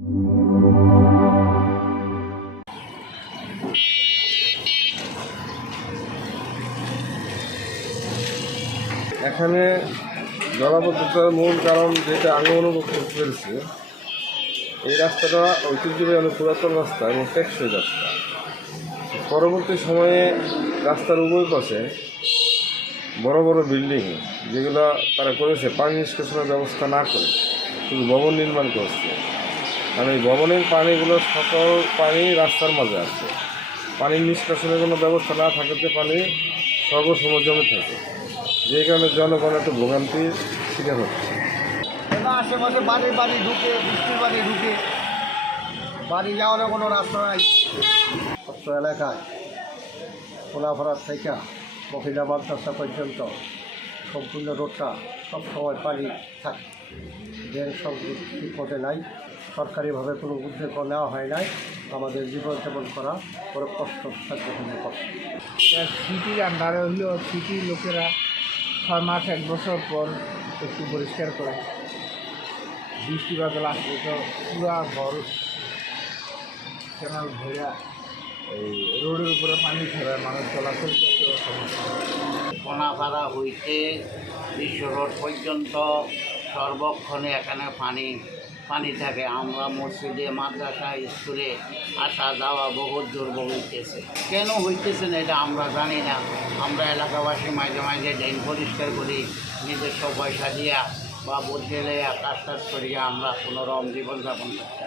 এখানে জলাবদ্ধতার মূল কারণ যেটা আমি অনুভব করতে পেরেছি, এই রাস্তাটা ঐতিহ্যবাহী অনেক পুরাতন রাস্তা এবং টেকসই রাস্তা। পরবর্তী সময়ে রাস্তার উভয় পাশে বড় বড় বিল্ডিং যেগুলো তারা করেছে পানি নিষ্কাশনের ব্যবস্থা না করে শুধু ভবন নির্মাণ করছে। কারণ এই ভবনের পানিগুলো সকল পানি রাস্তার মাঝে আছে। পানির নিষ্কাশনের কোনো ব্যবস্থা না থাকাতে পানি সর্বসময় জমে থাকে, যে কারণে জনগণ একটু ভোগান্তির শিকার হচ্ছে। আশেপাশে বাড়ি ঢুকে, বৃষ্টির পানি ঢুকে, বাড়ি যাওয়ার কোনো রাস্তা নাই। অত্র এলাকায় কোলাপাড়ার থেকে মহিলা মাদ্রাসা পর্যন্ত সম্পূর্ণ রোডটা সবসময় পানি থাকে। ড্রেন সব ঠিক মতে নাই, সরকারিভাবে কোনো উদ্যোগ নেওয়া হয় নাই। আমাদের জীবনযাপন করা বড় কষ্ট সাধ্যপূর্ণ কষ্ট। সিটির আন্ডারে হইলেও সিটির লোকেরা 6 মাস 1 বছর পর একটু পরিষ্কার করে। বৃষ্টি বাদল আসলে তো পুরা ঘর ক্যানাল ভরা, এই রোডের উপরে পানি ছেড়ে মানুষ চলাচল করতে সমস্যা। কোনাপাড়া হইতে বিশ্ব রোড পর্যন্ত সর্বক্ষণে এখানে পানি থাকে। আমরা মসজিদে, মাদ্রাসা, স্কুলে আসা যাওয়া বহুত দুর্ভোগ হইতেছে। কেন হইতেছে না এটা আমরা জানি না। আমরা এলাকাবাসী মাঝে মাঝে ড্রেন পরিষ্কার করি, নিজস্ব পয়সা দিয়া বা বুদ্ধি কাজ করিয়া আমরা কোনোরকম জীবনযাপন করতে